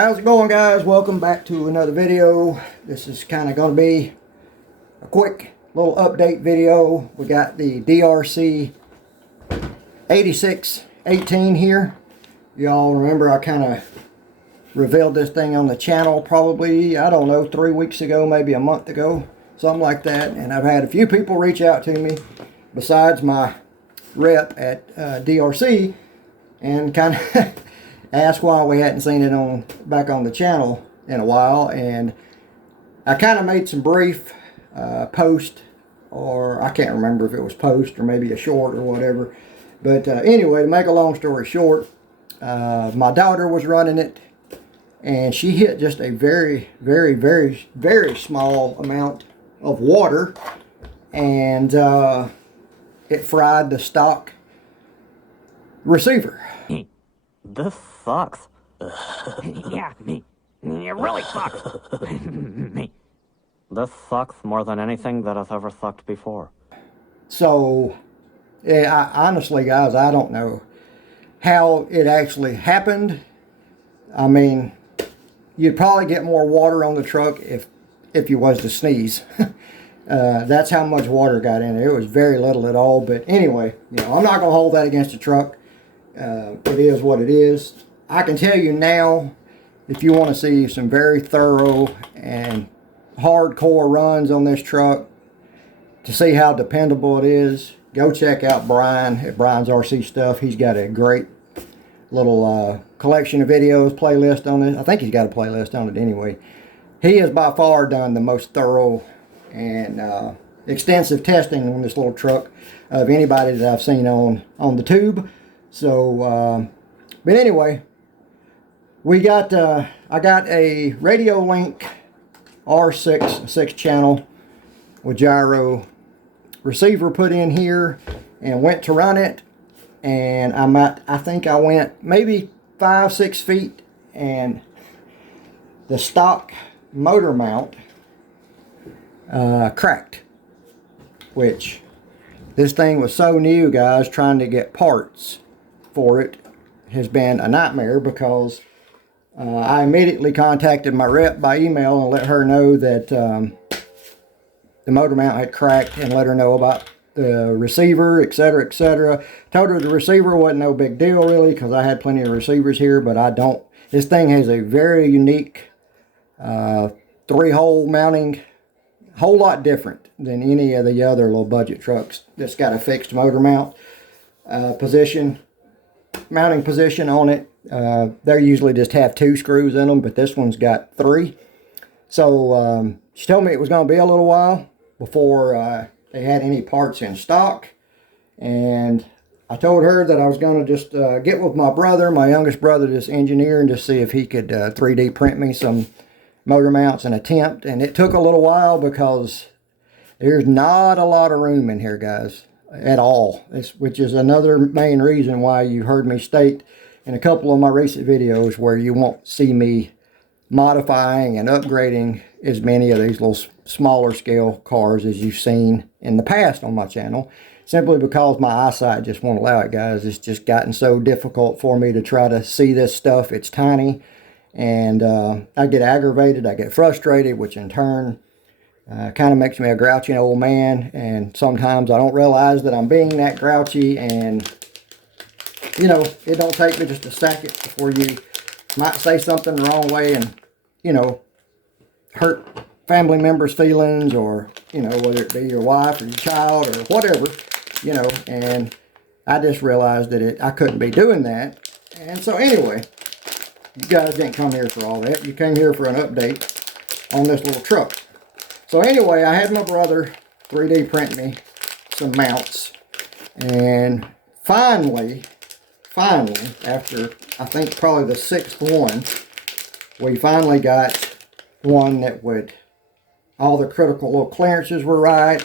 How's it going, guys? Welcome back to another video. This is kind of going to be a quick little update video. We got the DeeRc 8618 here. Y'all remember I kind of revealed this thing on the channel probably, I don't know, 3 weeks ago, maybe a month ago, something like that. And I've had a few people reach out to me besides my rep at DeeRc and kind of ask why we hadn't seen it back on the channel in a while. And I kind of made some brief post, or I can't remember if it was post or maybe a short or whatever. But anyway, to make a long story short, my daughter was running it and she hit just a very, very, very, very small amount of water, and it fried the stock receiver. This sucks. Yeah, it really sucks. This sucks more than anything that has ever sucked before. So, yeah, honestly, guys, I don't know how it actually happened. I mean, you'd probably get more water on the truck if you was to sneeze. That's how much water got in it. It was very little at all. But anyway, I'm not going to hold that against the truck. It is what it is. I can tell you now, if you want to see some very thorough and hardcore runs on this truck to see how dependable it is, go check out Brian at Brian's RC Stuff. He's got a great little collection of videos, playlist on it. I think he's got a playlist on it anyway. He has by far done the most thorough and extensive testing on this little truck of anybody that I've seen on the tube. So, but anyway, I got a Radio Link R6 6-channel with gyro receiver put in here, and went to run it, and I think I went maybe 5-6 feet, and the stock motor mount cracked, which this thing was so new, guys. Trying to get parts for it has been a nightmare, because I immediately contacted my rep by email and let her know that the motor mount had cracked, and let her know about the receiver, etc., etc. Told her the receiver wasn't no big deal really, because I had plenty of receivers here, but I don't. This thing has a very unique 3-hole mounting, whole lot different than any of the other little budget trucks that's got a fixed motor mount mounting position on it. They usually just have 2 screws in them, but this one's got 3. So she told me it was going to be a little while before they had any parts in stock, and I told her that I was going to just get with my brother, my youngest brother, this engineer, and just see if he could 3D print me some motor mounts and attempt. And it took a little while, because there's not a lot of room in here, guys, at all, which is another main reason why you heard me state in a couple of my recent videos where you won't see me modifying and upgrading as many of these little smaller scale cars as you've seen in the past on my channel, simply because my eyesight just won't allow it, guys. It's just gotten so difficult for me to try to see this stuff. It's tiny, and I get aggravated, I get frustrated, which in turn kind of makes me a grouchy old man, and sometimes I don't realize that I'm being that grouchy, and it don't take me just a second before you might say something the wrong way and hurt family members' feelings, or whether it be your wife or your child or whatever, and I just realized that I couldn't be doing that. And so anyway, you guys didn't come here for all that. You came here for an update on this little truck. So anyway, I had my brother 3D print me some mounts, and finally, after I think probably the 6th one, we finally got one that would, all the critical little clearances were right.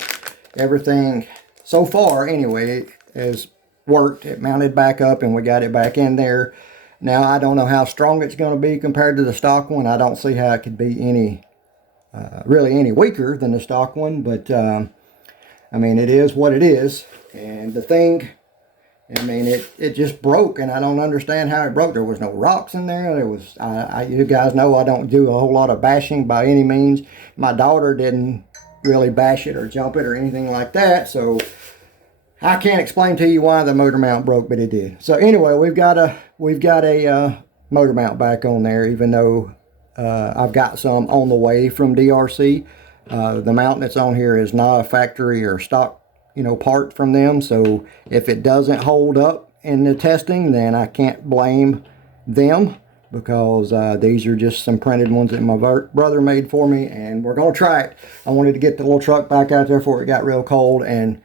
Everything so far anyway has worked. It mounted back up, and we got it back in there. Now I don't know how strong it's going to be compared to the stock one. I don't see how it could be really any weaker than the stock one, but I mean, it is what it is. And the thing I mean, it just broke, and I don't understand how it broke. There was no rocks in there. There was, you guys know I don't do a whole lot of bashing by any means. My daughter didn't really bash it or jump it or anything like that, so I can't explain to you why the motor mount broke, but it did. So anyway, we've got a motor mount back on there, even though I've got some on the way from DeeRc. The mount that's on here is not a factory or stock, part from them. So if it doesn't hold up in the testing, then I can't blame them, because these are just some printed ones that my brother made for me, and we're going to try it. I wanted to get the little truck back out there before it got real cold and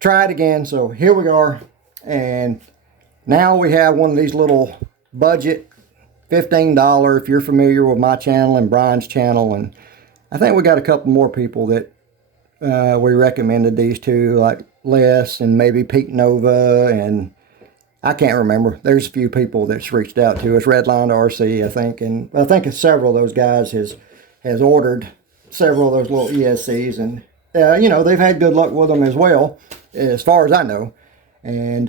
try it again. So here we are, and now we have one of these little budget $15, if you're familiar with my channel and Brian's channel, and I think we got a couple more people that we recommended these to, like Les and maybe Pete Nova, and I can't remember. There's a few people that's reached out to us. Redline RC, I think, and I think several of those guys has ordered several of those little ESCs, and they've had good luck with them as well, as far as I know. And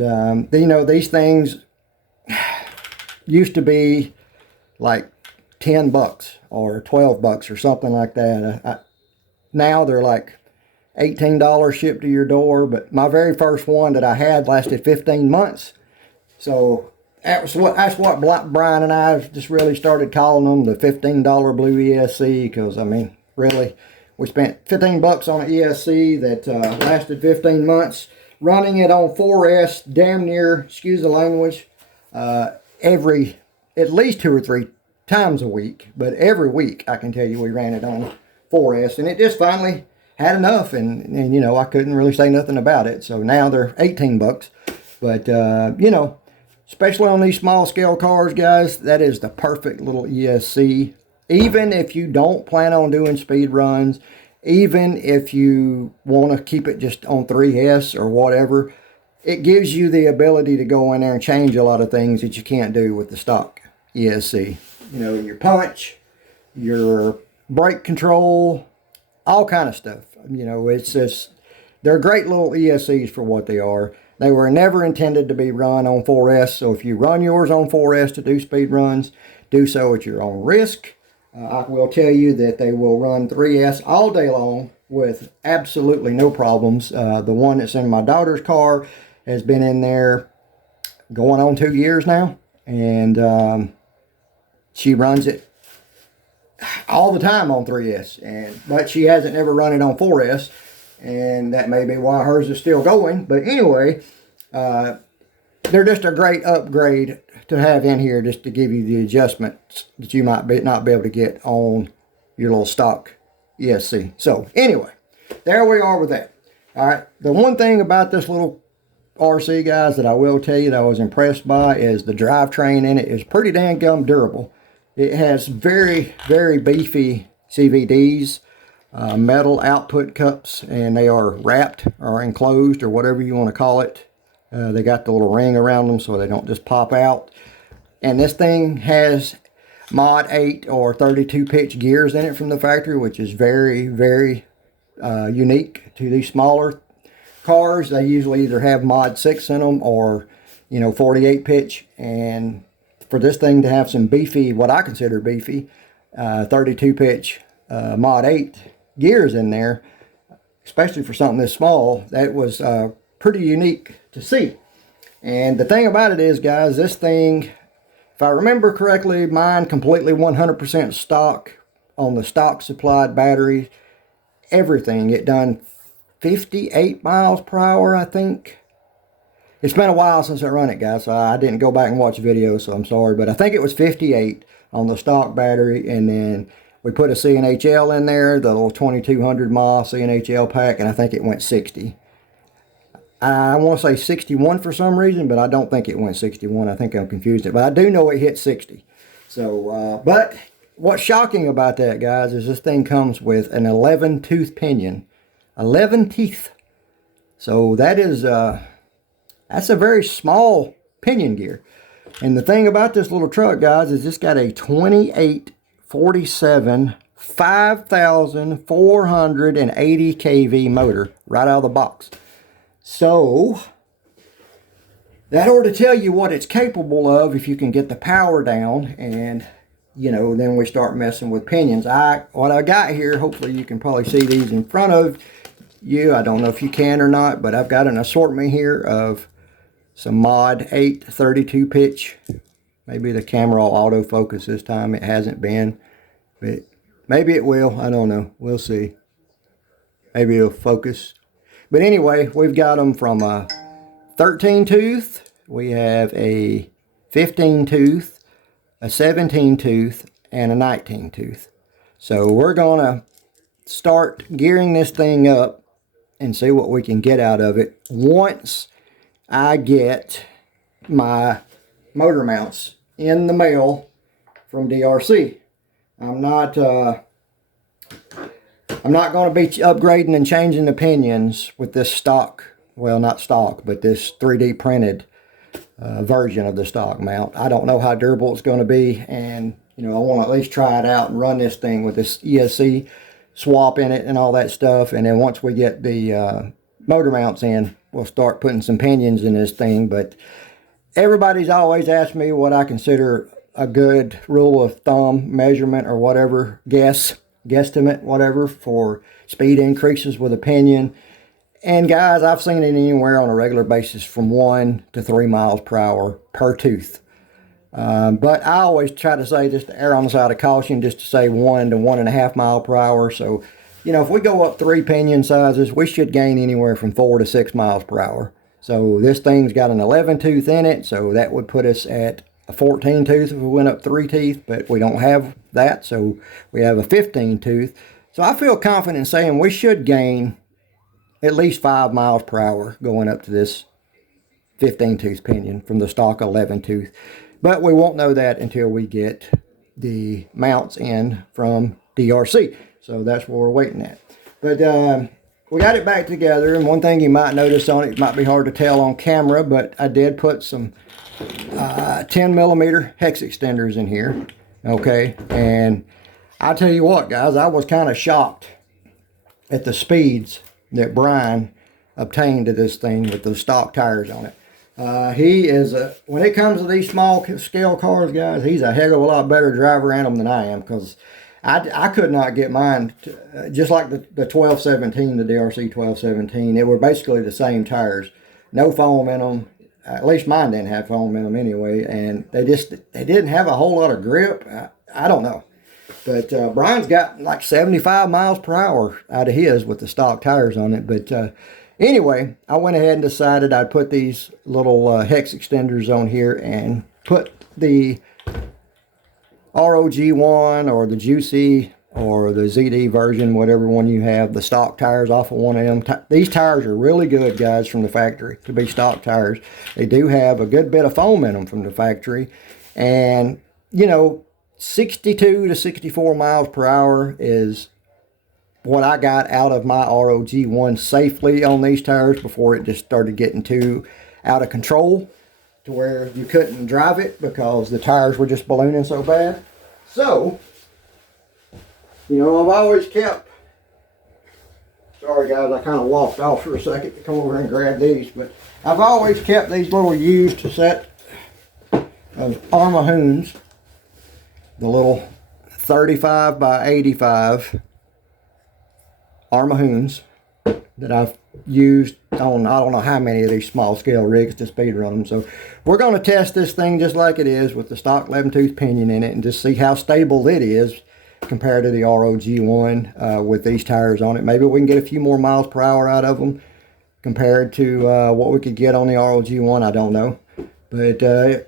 these things used to be like $10 or $12 or something like that. Now they're like $18 shipped to your door, but my very first one that I had lasted 15 months. So that's what Brian and I just really started calling them the $15 blue ESC, because I mean, really, we spent $15 on an ESC that lasted 15 months, running it on 4S damn near, excuse the language, at least 2 or 3 times a week, but every week I can tell you we ran it on 4S, and it just finally had enough, and I couldn't really say nothing about it. So now they're $18, but especially on these small scale cars, guys, that is the perfect little ESC. Even if you don't plan on doing speed runs, even if you want to keep it just on 3S or whatever, it gives you the ability to go in there and change a lot of things that you can't do with the stock ESC. Your punch, your brake control, all kind of stuff. It's just, they're great little ESCs for what they are. They were never intended to be run on 4S, so if you run yours on 4S to do speed runs, do so at your own risk. I will tell you that they will run 3S all day long with absolutely no problems. The one that's in my daughter's car has been in there going on 2 years now, and she runs it all the time on 3S, but she hasn't ever run it on 4S, and that may be why hers is still going. But anyway, they're just a great upgrade to have in here, just to give you the adjustments that you might not be able to get on your little stock ESC. So anyway, there we are with that. All right, the one thing about this little RC, guys, that I will tell you that I was impressed by is the drivetrain in it is pretty dang gum durable. It has very, very beefy CVDs, metal output cups, and they are wrapped or enclosed or whatever you want to call it. They got the little ring around them so they don't just pop out. And this thing has Mod 8 or 32 pitch gears in it from the factory, which is very, very unique to these smaller cars. They usually either have Mod 6 in them or 48 pitch, and for this thing to have some beefy, what I consider beefy, 32 pitch Mod 8 gears in there, especially for something this small, that was pretty unique to see. And the thing about it is, guys, this thing, if I remember correctly, mine completely 100% stock on the stock supplied battery, everything. It done 58 miles per hour, I think. It's been a while since I run it, guys, so I didn't go back and watch videos, so I'm sorry. But I think it was 58 on the stock battery, and then we put a CNHL in there, the little 2200 mile CNHL pack, and I think it went 60. I want to say 61 for some reason, but I don't think it went 61. I think I'm confused it, but I do know it hit 60. So, but what's shocking about that, guys, is this thing comes with an 11 tooth pinion. 11 teeth. So that is, that's a very small pinion gear. And the thing about this little truck, guys, is it's got a 2847 5,480 kV motor right out of the box. So that ought to tell you what it's capable of if you can get the power down. And you know, then we start messing with pinions. What I got here, hopefully you can probably see these in front of you. I don't know if you can or not, but I've got an assortment here of some Mod 8 32 pitch. Maybe the camera will autofocus this time. It hasn't been, but maybe it will. I don't know. We'll see. Maybe it'll focus. But anyway, we've got them from a 13 tooth. We have a 15 tooth, a 17 tooth, and a 19 tooth. So we're going to start gearing this thing up and see what we can get out of it once I get my motor mounts in the mail from DeeRc. I'm not going to be upgrading and changing the pinions with this stock, well, not stock, but this 3D printed version of the stock mount. I don't know how durable it's going to be, and you know, I want to at least try it out and run this thing with this ESC swap in it and all that stuff. And then once we get the motor mounts in, we'll start putting some pinions in this thing. But everybody's always asked me what I consider a good rule of thumb measurement or whatever, guesstimate, whatever, for speed increases with a pinion. And guys, I've seen it anywhere on a regular basis from 1 to 3 miles per hour per tooth. But I always try to say, just to err on the side of caution, just to say 1 to 1.5 miles per hour. So, you know, if we go up 3 pinion sizes, we should gain anywhere from 4 to 6 miles per hour. So this thing's got an 11 tooth in it, so that would put us at a 14 tooth if we went up 3 teeth, but we don't have that, so we have a 15 tooth. So I feel confident in saying we should gain at least 5 miles per hour going up to this 15 tooth pinion from the stock 11 tooth. But we won't know that until we get the mounts in from DeeRc. So that's what we're waiting at. But we got it back together, and one thing you might notice on it, might be hard to tell on camera, but I did put some 10 millimeter hex extenders in here. Okay, and I tell you what, guys, I was kind of shocked at the speeds that Brian obtained to this thing with those stock tires on it. He is when it comes to these small scale cars, guys, he's a heck of a lot better driver in them than I am, because I could not get mine to, just like the 1217, the DeeRc 1217. They were basically the same tires, no foam in them. At least mine didn't have foam in them anyway, and they didn't have a whole lot of grip. I don't know. But Brian's got like 75 miles per hour out of his with the stock tires on it. But anyway, I went ahead and decided I'd put these little hex extenders on here and put the ROG1 or the Juicy or the ZD version, whatever one you have, the stock tires off of one of them. These tires are really good, guys, from the factory to be stock tires. They do have a good bit of foam in them from the factory. And, you know, 62 to 64 miles per hour is what I got out of my ROG1 safely on these tires before it just started getting too out of control to where you couldn't drive it because the tires were just ballooning so bad. So, you know, I've always kept, sorry guys, I kind of walked off for a second to come over and grab these, but I've always kept these little used set of Armahoons, the little 35 by 85 Armahoons that I've used on I don't know how many of these small scale rigs to speed run them. So we're going to test this thing just like it is with the stock 11 tooth pinion in it and just see how stable it is compared to the ROG1 with these tires on it. Maybe we can get a few more miles per hour out of them compared to what we could get on the ROG1. I don't know. But,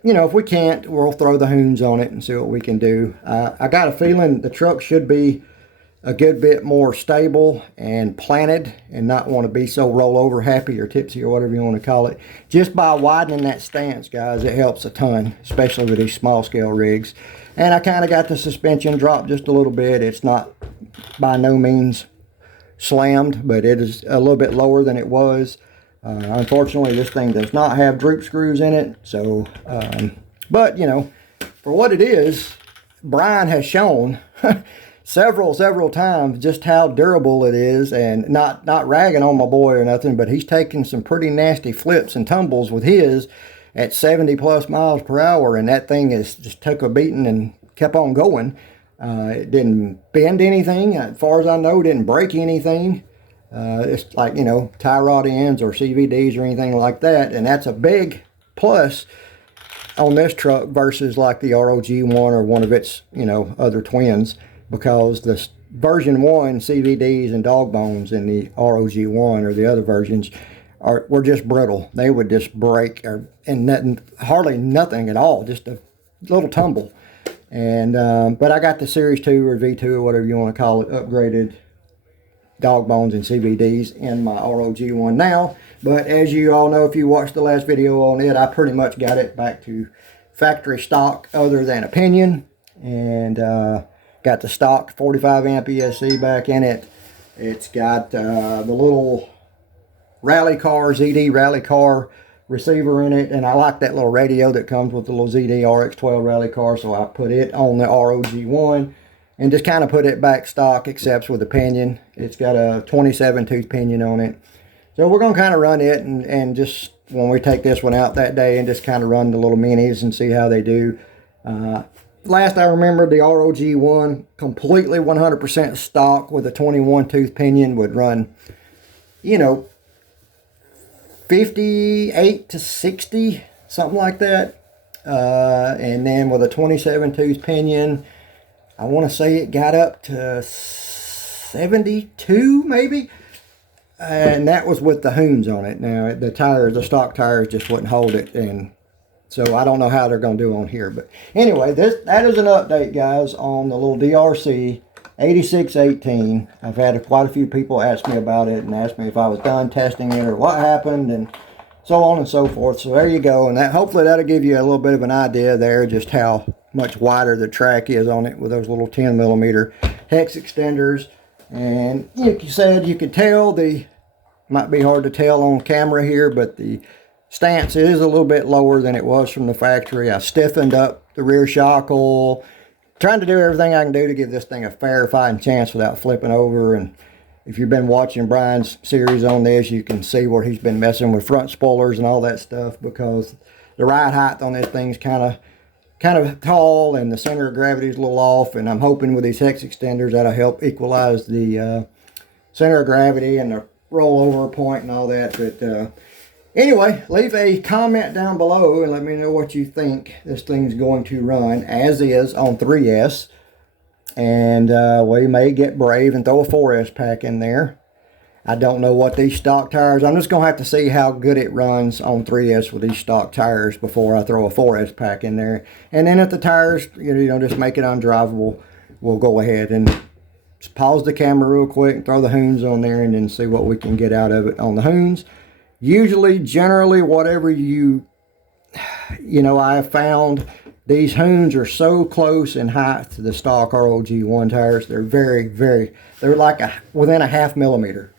you know, if we can't, we'll throw the hoons on it and see what we can do. I got a feeling the truck should be a good bit more stable and planted and not want to be so rollover happy or tipsy or whatever you want to call it. Just by widening that stance, guys, it helps a ton, especially with these small scale rigs. And I kind of got the suspension dropped just a little bit. It's not by no means slammed, but it is a little bit lower than it was. Unfortunately, this thing does not have droop screws in it. So, but, you know, for what it is, Brian has shown several times just how durable it is, and not ragging on my boy or nothing, but he's taken some pretty nasty flips and tumbles with his at 70 plus miles per hour, and that thing is just took a beating and kept on going. It didn't bend anything, as far as I know, didn't break anything. It's like, you know, tie rod ends or CVDs or anything like that, and that's a big plus on this truck versus like the ROG1 or one of its, you know, other twins, because the version 1 CVDs and dog bones in the ROG1 or the other versions were just brittle. They would just break, and nothing, hardly nothing at all, just a little tumble. And but I got the Series 2 or V2 or whatever you want to call it, upgraded dog bones and CVDs in my ROG1 now. But as you all know, if you watched the last video on it, I pretty much got it back to factory stock other than a pinion, and got the stock 45 amp ESC back in it. It's got the little rally car, ZD rally car receiver in it, and I like that little radio that comes with the little ZD RX12 rally car, so I put it on the ROG1 and just kind of put it back stock, except with the pinion. It's got a 27 tooth pinion on it. So we're going to kind of run it and just when we take this one out that day and just kind of run the little minis and see how they do. Last I remember, the ROG1 completely 100% stock with a 21 tooth pinion would run, you know, 58 to 60, something like that. And then with a 27 tooth pinion, I want to say it got up to 72 maybe. And that was with the Hoons on it. Now the tires, the stock tires just wouldn't hold it, and so I don't know how they're going to do on here. But anyway, that is an update, guys, on the little DeeRc 8618. I've had quite a few people ask me about it and ask me if I was done testing it or what happened and so on and so forth. So there you go, and that hopefully that'll give you a little bit of an idea there just how much wider the track is on it with those little 10mm hex extenders. And like you said, you could tell might be hard to tell on camera here, but the stance is a little bit lower than it was from the factory. I stiffened up the rear shockle, trying to do everything I can do to give this thing a fair fighting chance without flipping over. And if you've been watching Brian's series on this, you can see where he's been messing with front spoilers and all that stuff, because the ride height on this thing's kind of tall and the center of gravity is a little off, and I'm hoping with these hex extenders that'll help equalize the center of gravity and the rollover point and all that. But anyway, leave a comment down below and let me know what you think this thing's going to run as is on 3S. And we may get brave and throw a 4S pack in there. I don't know what these stock tires, I'm just going to have to see how good it runs on 3S with these stock tires before I throw a 4S pack in there. And then if the tires, you know, just make it undrivable, we'll go ahead and just pause the camera real quick and throw the Hoons on there and then see what we can get out of it on the Hoons. Usually, generally, whatever you know, I have found these Hoons are so close in height to the stock ROG1 tires. They're they're like within a ½ millimeter.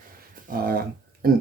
And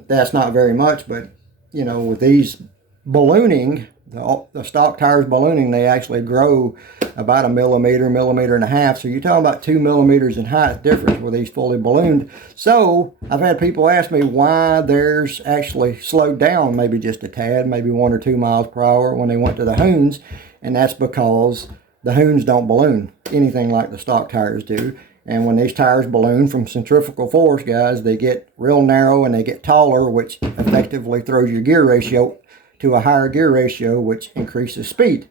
that's not very much, but, you know, with these ballooning, the stock tires ballooning, they actually grow about a millimeter and a half. So you're talking about 2 millimeters in height difference with these fully ballooned. So I've had people ask me why theirs actually slowed down maybe just a tad, maybe 1 or 2 miles per hour when they went to the Hoons. And that's because the Hoons don't balloon anything like the stock tires do. And when these tires balloon from centrifugal force, guys, they get real narrow and they get taller, which effectively throws your gear ratio to a higher gear ratio, which increases speed.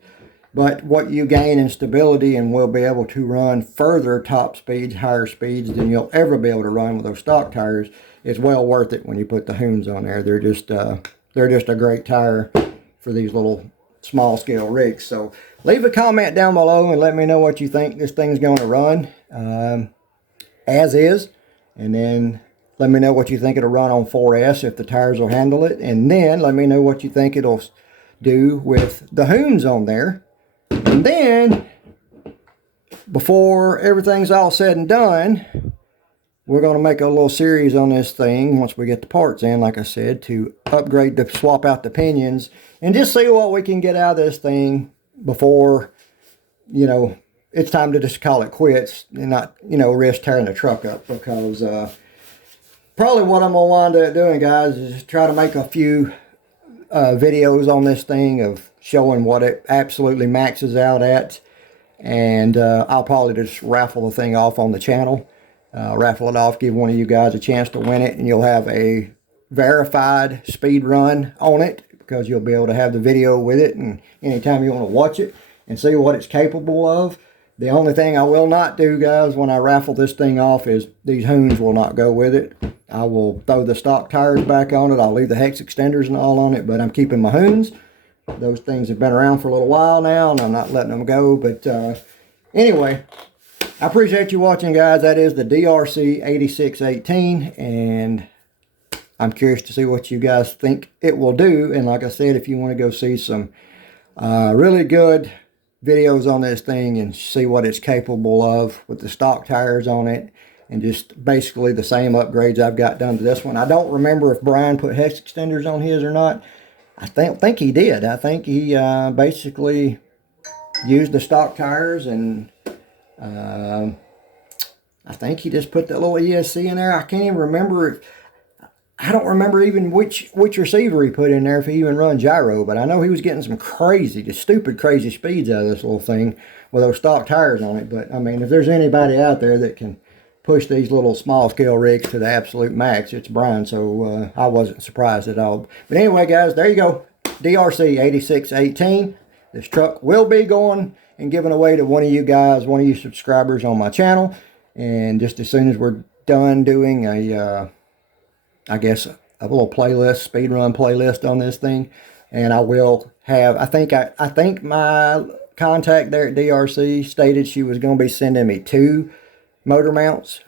But what you gain in stability and will be able to run further top speeds, higher speeds than you'll ever be able to run with those stock tires is well worth it when you put the Hoons on there. They're just a great tire for these little small scale rigs. So leave a comment down below and let me know what you think this thing's going to run as is, and then let me know what you think it'll run on 4S if the tires will handle it, and then let me know what you think it'll do with the Hoons on there. And then before everything's all said and done, we're going to make a little series on this thing once we get the parts in, like I said, to upgrade, to swap out the pinions and just see what we can get out of this thing before, you know, it's time to just call it quits and not, you know, risk tearing the truck up. Because probably what I'm going to wind up doing, guys, is try to make a few videos on this thing of showing what it absolutely maxes out at. And I'll probably just raffle the thing off on the channel. Raffle it off, give one of you guys a chance to win it, and you'll have a verified speed run on it, because you'll be able to have the video with it, and anytime you want to watch it and see what it's capable of. The only thing I will not do, guys, when I raffle this thing off is these hoons will not go with it. I will throw the stock tires back on it. I'll leave the hex extenders and all on it, but I'm keeping my hoons. Those things have been around for a little while now, and I'm not letting them go. But anyway, I appreciate you watching, guys. That is the DeeRc 8618, and I'm curious to see what you guys think it will do. And like I said, if you want to go see some really good videos on this thing and see what it's capable of with the stock tires on it, and just basically the same upgrades I've got done to this one. I don't remember if Brian put hex extenders on his or not. I think he did. I think he basically used the stock tires, and I think he just put that little ESC in there. I can't even remember. I don't remember even which receiver he put in there, if he even run gyro, but I know he was getting some crazy, just stupid crazy speeds out of this little thing with those stock tires on it. But I mean, if there's anybody out there that can push these little small scale rigs to the absolute max, it's Brian. So I wasn't surprised at all. But anyway, guys, there you go. DeeRc 8618. This truck will be going and given away to one of you guys, one of you subscribers on my channel. And just as soon as we're done doing a I guess a little playlist, speed run playlist on this thing, and I will have, I think my contact there at DeeRc stated she was going to be sending me 2 motor mounts,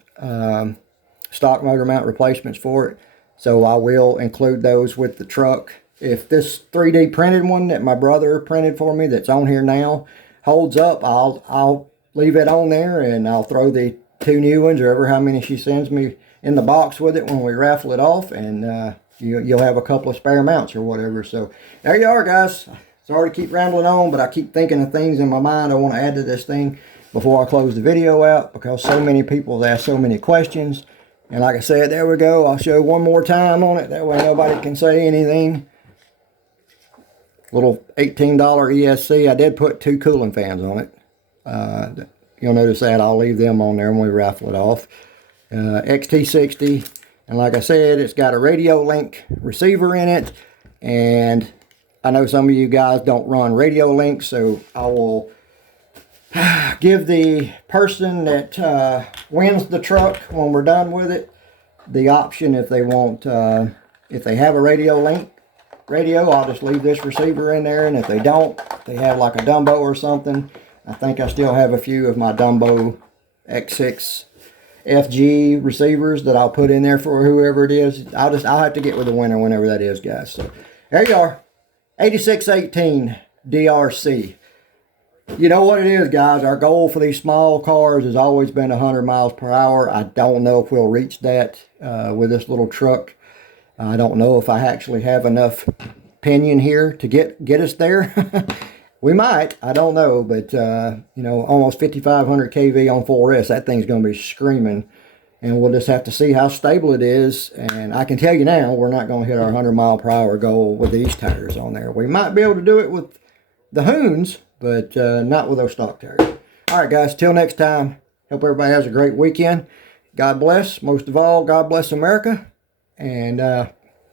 stock motor mount replacements for it. So I will include those with the truck. If this 3D printed one that my brother printed for me that's on here now holds up, I'll leave it on there, and I'll throw the 2 new ones, or ever how many she sends me, in the box with it when we raffle it off, and you'll have a couple of spare mounts or whatever. So there you are, guys. Sorry to keep rambling on, but I keep thinking of things in my mind I want to add to this thing before I close the video out, because so many people have asked so many questions. And like I said, there we go. I'll show one more time on it. That way nobody can say anything. Little $18 ESC. I did put 2 cooling fans on it. You'll notice that. I'll leave them on there when we raffle it off. XT60, and like I said, it's got a radio link receiver in it, and I know some of you guys don't run radio links, so I will give the person that wins the truck when we're done with it the option, if they want, if they have a radio link radio, I'll just leave this receiver in there, and if they don't, they have like a Dumbo or something. I think I still have a few of my Dumbo X6 FG receivers that I'll put in there for whoever it is. I'll have to get with the winner whenever that is, guys. So there you are, 8618 DeeRc. You know what it is, guys. Our goal for these small cars has always been 100 miles per hour. I don't know if we'll reach that with this little truck. I don't know if I actually have enough pinion here to get us there. We might, I don't know, but you know, almost 5,500 kV on 4S, that thing's going to be screaming, and we'll just have to see how stable it is. And I can tell you now, we're not going to hit our 100 mile per hour goal with these tires on there. We might be able to do it with the Hoons, but not with those stock tires. All right, guys, till next time, hope everybody has a great weekend. God bless, most of all, God bless America, and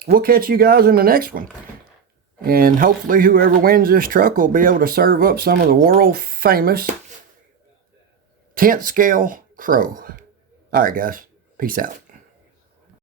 we'll catch you guys in the next one. And hopefully whoever wins this truck will be able to serve up some of the world famous 10th scale crow. All right, guys. Peace out.